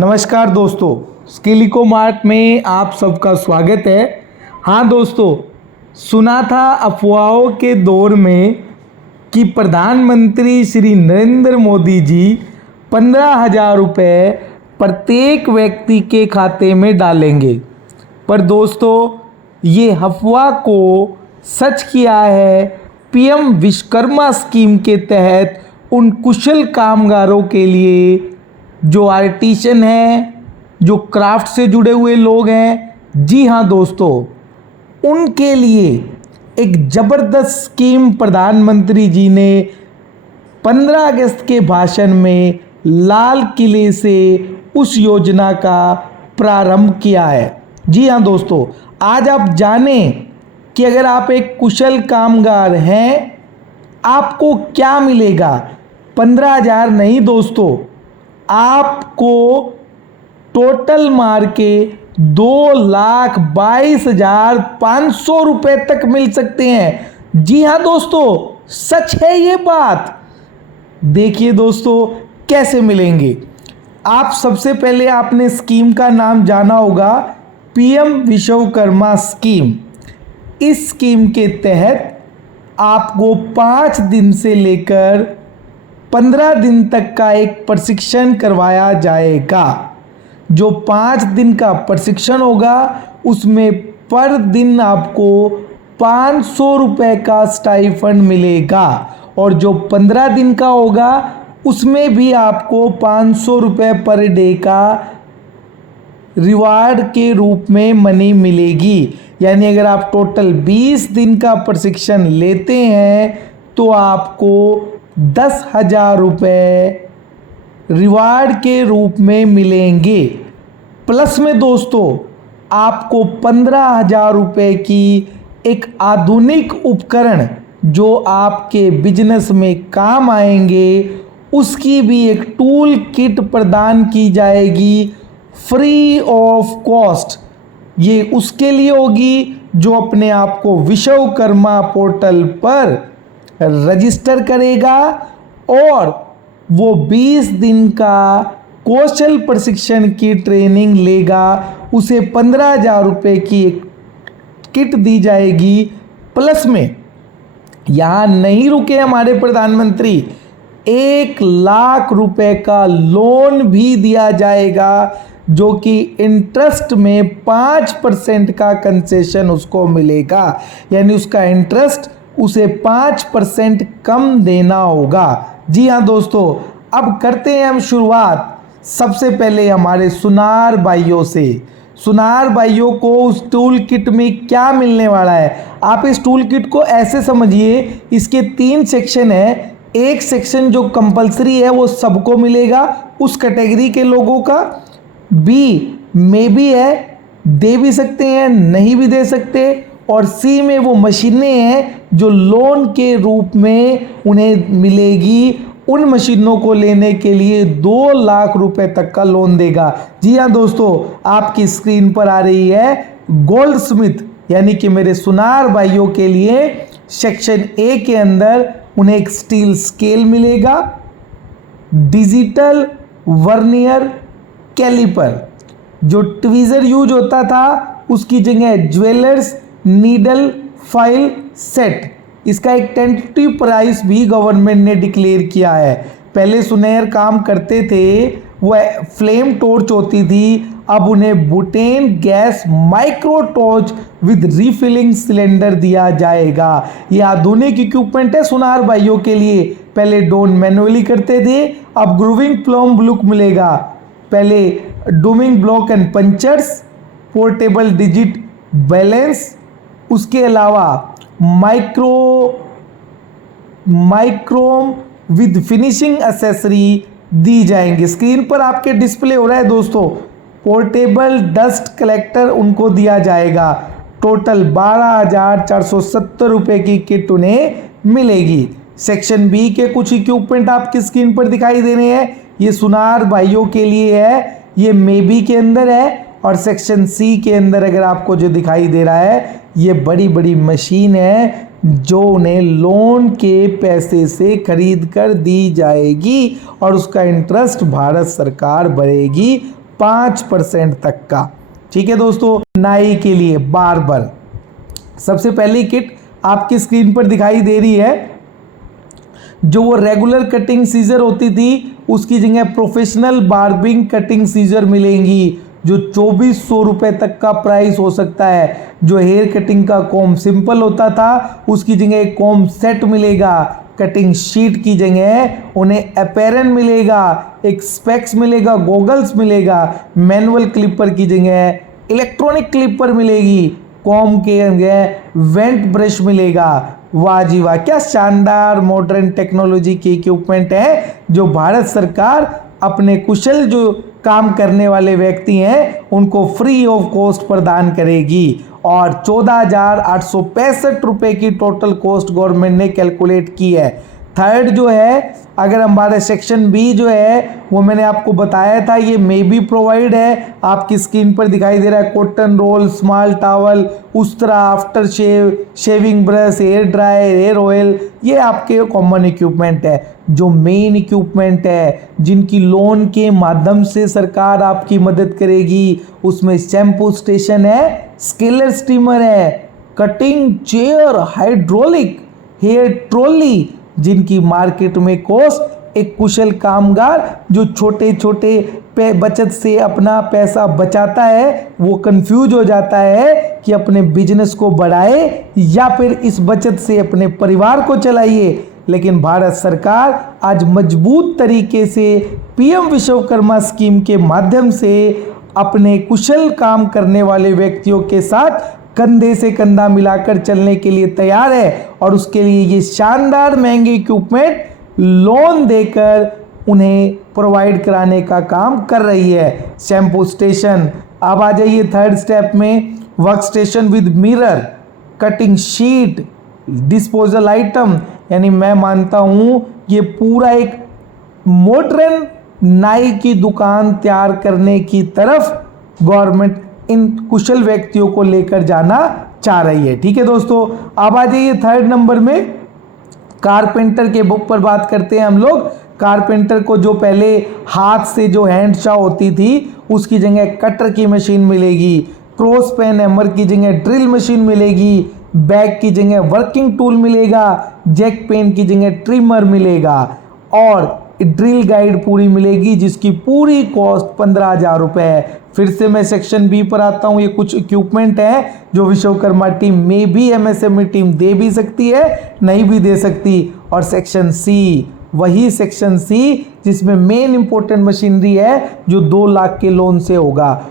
नमस्कार दोस्तों, स्किलिको मार्ट में आप सबका स्वागत है। हाँ दोस्तों, सुना था अफवाहों के दौर में कि प्रधानमंत्री श्री नरेंद्र मोदी जी 15,000 रुपये प्रत्येक व्यक्ति के खाते में डालेंगे। पर दोस्तों, ये अफवाह को सच किया है पीएम विश्वकर्मा स्कीम के तहत उन कुशल कामगारों के लिए जो आर्टिसन हैं, जो क्राफ्ट से जुड़े हुए लोग हैं। जी हाँ दोस्तों, उनके लिए एक ज़बरदस्त स्कीम प्रधानमंत्री जी ने 15 अगस्त के भाषण में लाल किले से उस योजना का प्रारंभ किया है। जी हाँ दोस्तों, आज आप जानें कि अगर आप एक कुशल कामगार हैं, आपको क्या मिलेगा। 15,000 नहीं दोस्तों, आपको टोटल मार के 2,22,500 रुपये तक मिल सकते हैं। जी हाँ दोस्तों, सच है ये बात। देखिए दोस्तों, कैसे मिलेंगे। आप सबसे पहले आपने स्कीम का नाम जाना होगा, पीएम विश्वकर्मा स्कीम। इस स्कीम के तहत आपको 5 दिन से लेकर 15 दिन तक का एक प्रशिक्षण करवाया जाएगा। जो 5 दिन का प्रशिक्षण होगा उसमें पर दिन आपको 500 रुपये का स्टाइफंड मिलेगा, और जो 15 दिन का होगा उसमें भी आपको 500 रुपये पर डे का रिवार्ड के रूप में मनी मिलेगी। यानी अगर आप टोटल 20 दिन का प्रशिक्षण लेते हैं तो आपको 10,000 रुपये रिवार्ड के रूप में मिलेंगे। प्लस में दोस्तों, आपको 15,000 रुपये की एक आधुनिक उपकरण जो आपके बिजनेस में काम आएंगे, उसकी भी एक टूल किट प्रदान की जाएगी फ्री ऑफ कॉस्ट। ये उसके लिए होगी जो अपने आप को विश्वकर्मा पोर्टल पर रजिस्टर करेगा और वो 20 दिन का कौशल प्रशिक्षण की ट्रेनिंग लेगा। उसे 15,000 रुपये की एक किट दी जाएगी। प्लस में यहाँ नहीं रुके हमारे प्रधानमंत्री, 1,00,000 रुपये का लोन भी दिया जाएगा, जो कि इंटरेस्ट में 5% का कंसेशन उसको मिलेगा। यानी उसका इंटरेस्ट उसे 5% कम देना होगा। जी हाँ दोस्तों, अब करते हैं हम शुरुआत सबसे पहले हमारे सुनार भाइयों से। सुनार भाइयों को उस टूल किट में क्या मिलने वाला है, आप इस टूल किट को ऐसे समझिए, इसके 3 सेक्शन है। एक सेक्शन जो कंपलसरी है वो सबको मिलेगा, उस कैटेगरी के लोगों का। बी में भी है, दे भी सकते हैं, नहीं भी दे सकते। और सी में वो मशीनें हैं जो लोन के रूप में उन्हें मिलेगी। उन मशीनों को लेने के लिए 2,00,000 रुपए तक का लोन देगा। जी हाँ दोस्तों, आपकी स्क्रीन पर आ रही है गोल्ड स्मिथ, यानी कि मेरे सुनार भाइयों के लिए सेक्शन ए के अंदर उन्हें एक स्टील स्केल मिलेगा, डिजिटल वर्नियर कैलिपर, जो ट्वीजर यूज होता था उसकी जगह ज्वेलर्स नीडल फाइल सेट। इसका एक टेंटेटिव प्राइस भी गवर्नमेंट ने डिक्लेयर किया है। पहले सुनहर काम करते थे, वह फ्लेम टॉर्च होती थी, अब उन्हें butane gas micro torch with refilling cylinder दिया जाएगा। ये आधुनिक इक्विपमेंट है सुनार भाइयों के लिए। पहले डोन मैनुअली करते थे, अब ग्रूविंग प्लम लुक मिलेगा। पहले doming block and punches, portable digit balance, उसके अलावा माइक्रोम विद फिनिशिंग एक्सेसरी दी जाएंगे। स्क्रीन पर आपके डिस्प्ले हो रहा है दोस्तों, पोर्टेबल डस्ट कलेक्टर उनको दिया जाएगा। टोटल 12,470 रुपये की किट उन्हें मिलेगी। सेक्शन बी के कुछ इक्विपमेंट आपकी स्क्रीन पर दिखाई दे रहे हैं, ये सुनार भाइयों के लिए है, ये मेबी के अंदर है। और सेक्शन सी के अंदर अगर आपको जो दिखाई दे रहा है, ये बड़ी बड़ी मशीन है जो उन्हें लोन के पैसे से खरीद कर दी जाएगी और उसका इंटरेस्ट भारत सरकार भरेगी 5% तक का। ठीक है दोस्तों, नाई के लिए बार्बर। सबसे पहली किट आपकी स्क्रीन पर दिखाई दे रही है। जो वो रेगुलर कटिंग सीजर होती थी उसकी जगह प्रोफेशनल बार्बिंग कटिंग सीजर मिलेंगी, जो 2400 रुपये तक का प्राइस हो सकता है। जो हेयर कटिंग का कॉम सिंपल होता था उसकी जगह एक कॉम सेट मिलेगा, कटिंग शीट की जगह उन्हें अपैरन मिलेगा, एक स्पेक्स मिलेगा, गॉगल्स मिलेगा, मैनुअल क्लिपर की जगह इलेक्ट्रॉनिक क्लिपर मिलेगी, कॉम के जगह वेंट ब्रश मिलेगा। वाह जी वाह, क्या शानदार मॉडर्न टेक्नोलॉजी के इक्विपमेंट है जो भारत सरकार अपने कुशल जो काम करने वाले व्यक्ति हैं उनको फ्री ऑफ कॉस्ट प्रदान करेगी। और 14,865 रुपये की टोटल कॉस्ट गवर्नमेंट ने कैलकुलेट की है। थर्ड जो है, अगर हमारे सेक्शन बी जो है वो मैंने आपको बताया था, ये मे बी प्रोवाइड है। आपकी स्क्रीन पर दिखाई दे रहा है कॉटन रोल, स्मॉल टॉवल, उस्तरा, after shave, shaving brush, hair dryer, hair oil, ये आपके कॉमन इक्विपमेंट है। जो मेन इक्विपमेंट है जिनकी लोन के माध्यम से सरकार आपकी मदद करेगी, उसमें शैम्पू स्टेशन है, स्केलर स्टीमर है, cutting chair, hydraulic hair trolley, जिनकी मार्केट में कॉस्ट एक कुशल कामगार जो छोटे छोटे बचत से अपना पैसा बचाता है वो कंफ्यूज हो जाता है कि अपने बिजनेस को बढ़ाए या फिर इस बचत से अपने परिवार को चलाइए। लेकिन भारत सरकार आज मजबूत तरीके से पीएम विश्वकर्मा स्कीम के माध्यम से अपने कुशल काम करने वाले व्यक्तियों के साथ कंधे से कंधा मिलाकर चलने के लिए तैयार है, और उसके लिए ये शानदार महंगे इक्विपमेंट लोन देकर उन्हें प्रोवाइड कराने का काम कर रही है। शैम्पू स्टेशन, अब आ जाइए थर्ड स्टेप में, work station with mirror, cutting sheet, disposal item, यानी मैं मानता हूँ ये पूरा एक मॉडर्न नाई की दुकान तैयार करने की तरफ गवर्नमेंट इन कुशल व्यक्तियों को लेकर जाना चाह रही है। ठीक है दोस्तों, अब आ जाइए थर्ड नंबर में, कारपेंटर के बुक पर बात करते हैं हम लोग। कारपेंटर को जो पहले हाथ से जो हैंड शॉ होती थी उसकी जगह कटर की मशीन मिलेगी, क्रॉस पेन हैमर की जगह ड्रिल मशीन मिलेगी, बैग की जगह वर्किंग टूल मिलेगा, जैक पेन की जगह ट्रिमर मिलेगा, और ड्रिल गाइड पूरी मिलेगी जिसकी पूरी कॉस्ट 15,000 रुपये है। फिर से मैं सेक्शन बी पर आता हूँ। ये कुछ इक्विपमेंट है जो विश्वकर्मा टीम में भी एमएसएमई टीम दे भी सकती है, नहीं भी दे सकती। और सेक्शन सी, वही सेक्शन सी जिसमें मेन इंपॉर्टेंट मशीनरी है जो 2 लाख के लोन से होगा।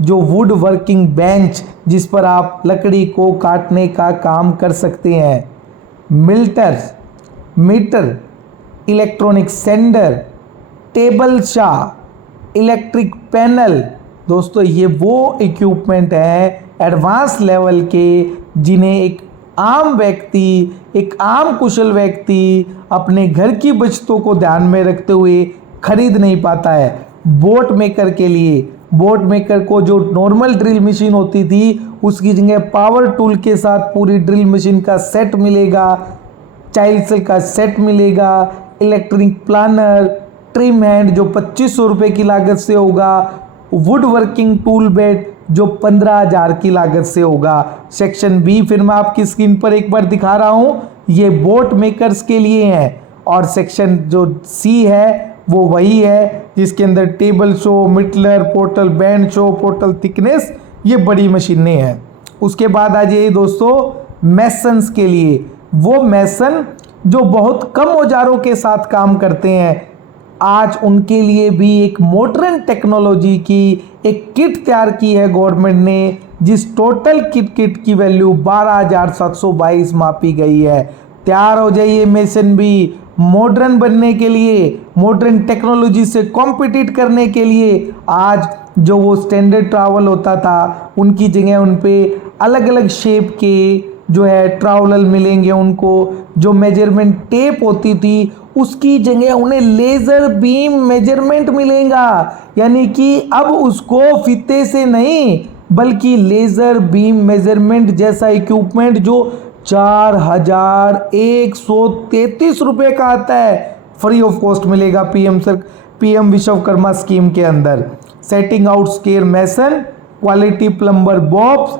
जो वुड वर्किंग बेंच जिस पर आप लकड़ी को काटने का काम कर सकते हैं, मीटर, इलेक्ट्रॉनिक सेंडर, टेबल शा, इलेक्ट्रिक पैनल। दोस्तों ये वो इक्विपमेंट हैं एडवांस लेवल के जिन्हें एक आम व्यक्ति, एक आम कुशल व्यक्ति अपने घर की बचतों को ध्यान में रखते हुए खरीद नहीं पाता है। बोट मेकर के लिए, बोट मेकर को जो नॉर्मल ड्रिल मशीन होती थी उसकी जगह पावर टूल के साथ पूरी ड्रिल मशीन का सेट मिलेगा, चाइल्ड सेल का सेट मिलेगा, इलेक्ट्रिक प्लानर, ट्रिम हैंड जो 2500 रुपये की लागत से होगा, वुड वर्किंग टूल बेड जो 15,000 की लागत से होगा। सेक्शन बी फिर मैं आपकी स्क्रीन पर एक बार दिखा रहा हूँ, ये बोट मेकर्स के लिए हैं। और सेक्शन जो सी है वो वही है जिसके अंदर table saw, miter, portable band saw, portable thickness, ये बड़ी मशीनें हैं। उसके बाद आ जाइए दोस्तों मैसन्स के लिए, वो मैसन जो बहुत कम औजारों के साथ काम करते हैं, आज उनके लिए भी एक मॉडर्न टेक्नोलॉजी की एक किट तैयार की है गवर्नमेंट ने, जिस टोटल किट की वैल्यू 12,722 मापी गई है। तैयार हो जाइए मेसन भी मॉडर्न बनने के लिए, मॉडर्न टेक्नोलॉजी से कॉम्पिटिट करने के लिए। आज जो वो स्टैंडर्ड ट्रावल होता था उनकी जगह उन पे अलग अलग शेप के जो है ट्रावल मिलेंगे उनको। जो मेजरमेंट टेप होती थी उसकी जगह उन्हें लेज़र बीम मेजरमेंट मिलेगा, यानी कि अब उसको फीते से नहीं बल्कि लेज़र बीम मेजरमेंट जैसा इक्विपमेंट जो 4,133 रुपये का आता है फ्री ऑफ कॉस्ट मिलेगा पीएम विश्वकर्मा स्कीम के अंदर। Setting out square mason, quality plumber bobs,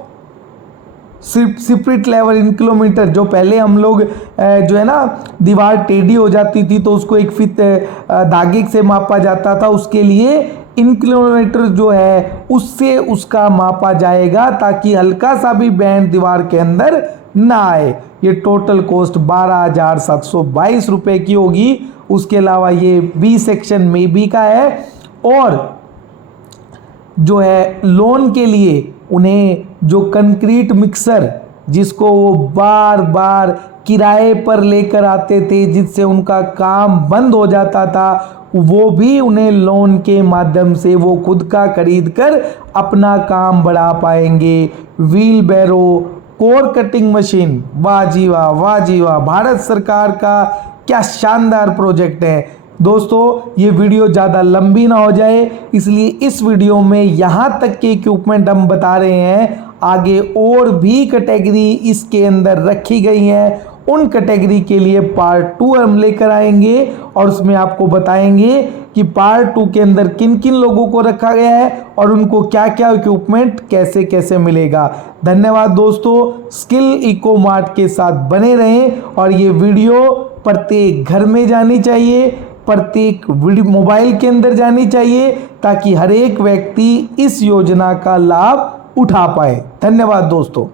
spirit level in kilometre. जो पहले हम लोग जो है ना दीवार टेढ़ी हो जाती थी तो उसको एक फीट धागे से मापा जाता था, उसके लिए इन किलोमीटर जो है उससे उसका मापा जाएगा ताकि हल्का सा भी बैंड दीवार के अंदर ना आए। ये टोटल कॉस्ट 12,722 रुपये की होगी। उसके अलावा ये बी सेक्शन में बी का है, और जो है लोन के लिए उन्हें जो कंक्रीट मिक्सर जिसको वो बार बार किराए पर लेकर आते थे जिससे उनका काम बंद हो जाता था, वो भी उन्हें लोन के माध्यम से वो खुद का खरीद कर अपना काम बढ़ा पाएंगे। व्हील बैरो, कोर कटिंग मशीन, वाह जी वाह, वाह जी वाह, भारत सरकार का क्या शानदार प्रोजेक्ट है। दोस्तों ये वीडियो ज़्यादा लंबी ना हो जाए इसलिए इस वीडियो में यहाँ तक के इक्विपमेंट हम बता रहे हैं, आगे और भी कैटेगरी इसके अंदर रखी गई हैं। उन कैटेगरी के लिए पार्ट 2 हम लेकर आएंगे और उसमें आपको बताएंगे कि पार्ट 2 के अंदर किन किन लोगों को रखा गया है और उनको क्या क्या इक्विपमेंट कैसे कैसे मिलेगा। धन्यवाद दोस्तों, स्किल इको मार्ट के साथ बने रहें और ये वीडियो प्रत्येक घर में जानी चाहिए, प्रत्येक मोबाइल के अंदर जानी चाहिए ताकि हर एक व्यक्ति इस योजना का लाभ उठा पाए। धन्यवाद दोस्तों।